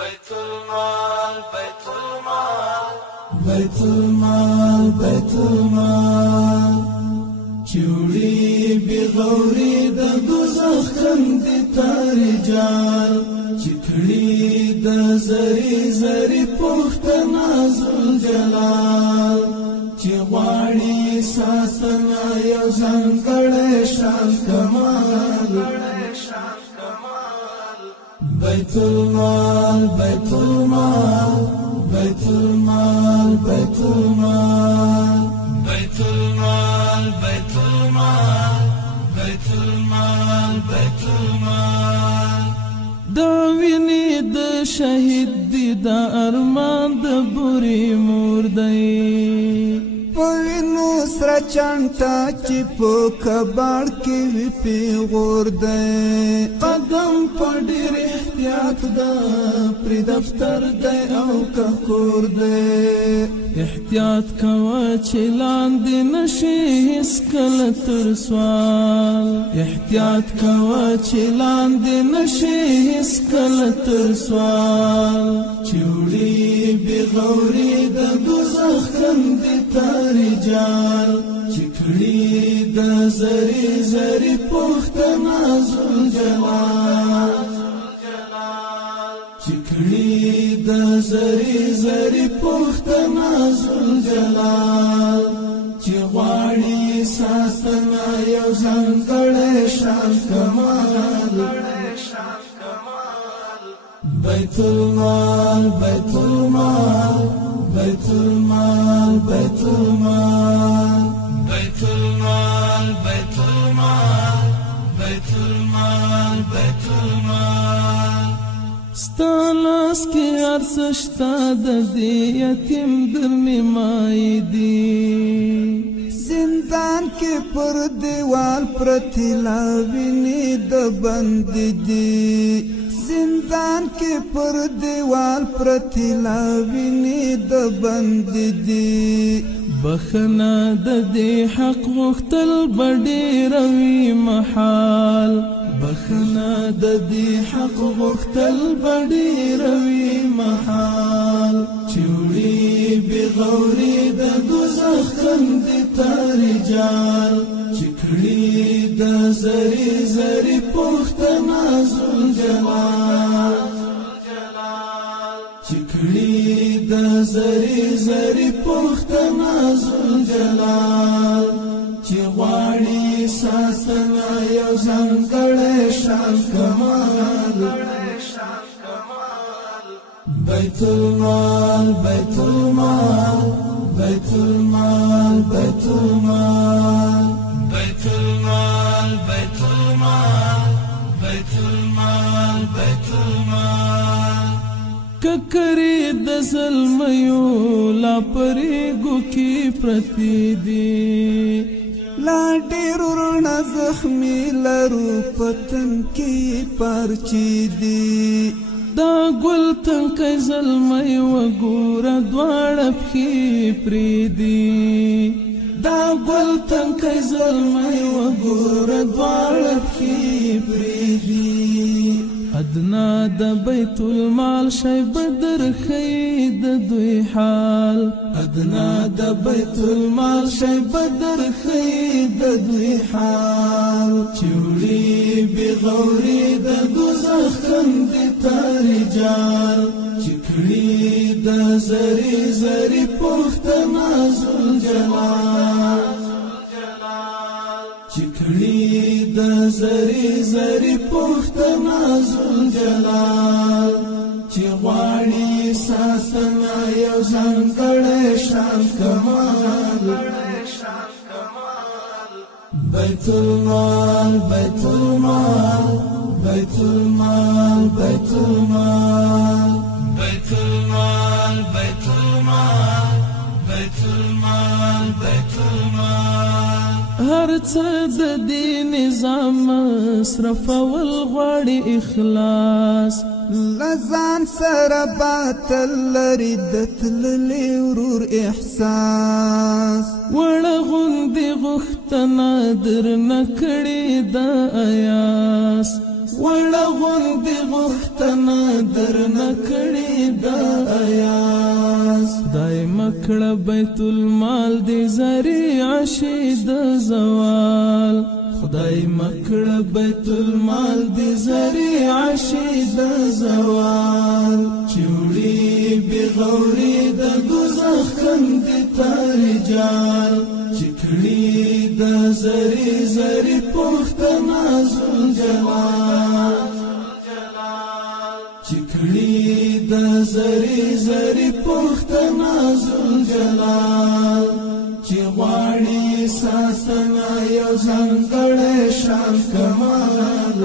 بيت المال بيت المال بيت المال بيت المال چوڑی بغوری د دوزخ کندی تا رجال چکڑی د زری زری پختنا ذوالجلال چی غواړي ساتنا یو ځانګړی شان کمال بيت المال بيت المال بيت المال بيت المال بيت المال بيت المال بيت المال بيت المال دا ویني د شهید دی دا ارمان د بوري مور دی پوینو سره چانټا چې په کباړ کې وی پیغور دی قدم په ډېر احتیاط دا پر دفتر دی او کور دی احتیاط کوه چې لاندې نشي هیڅکله تر سوال احتیاط کوه چې لاندې نشي هیڅکله تر سوال چوړي بغوري د دوزخ کندې تا رجال چکړی د زری زری پختنا ذوالجلال چکړی د زری زری پختنا ذوالجلال چې غواړي ساتنا یو ځانګړی شان کمال بيت المال بيت المال بيت المال بيت المال بيت المال بيت المال بيت المال بيت المال ستاناس کی ارسشتا د دې یتیم درمی مای دی زندان کې پر دیوال پرتی لاویني د بند دی زندان کې پر دیوال پرتی لاویني د بند دی بخنا د دې حق غختل بډې روي محال بخنا د دې حق غختل بډې روي محال چوړي بغوري د دوزخ کندې تا رجال چکړي د زری زری پختنا ذوالجلال چکړي د زری زری پختنا ذوالجلال چې غواړي ساتنا یو ځانګړی شان کمال بيت المال بيت المال بيت المال بيت المال بيت المال بيت المال بيت المال بيت المال ککری د زلمیو لا پریګو کی پرتی دی لا ډېر ورونه زخمی لرو پتن کی پرچی دی دا ګل تنکی زلمی وګوره دواړه پښې پرېږدي دا ګل تنکی زلمی وګوره دواړه پښې پرېږدي ادنا د بیت المال شی بدر ښیي د دوی حال ادنا د بیت المال شی بدر ښیي د دوی حال چوړي بغوري د دوزخ کندې تا رجال چکړي د زری زری پختنا ذوالجلال چکړي د زری زری پختنا ذوالجلال چې غواړي ساتنا یو ځانګړی شان کمال بيت المال بيت المال بيت المال بيت المال بيت المال بيت المال بيت المال بيت المال هر څه د دې نظام مصرف ول غواړي اخلاص لزان سره باطل لري د تللی ورور احساس وړه غوندې غوښتنه در نه کړې د ایاس وړه غوندې غوښتنه درنه کړې ده ایاس خدای مکړه بیت المال دې ذریعه شي د زوال خدای مکړه بیت المال دې ذریعه شي د زوال چې وړي بغوري د دوزخ کندې ته رجال چې کړي د زری زری پوښتنه ذوالجلال چې کړي د زری زری پوښتنه ذوالجلال چې غواړي ساتنه یو ځانګړی شان کمال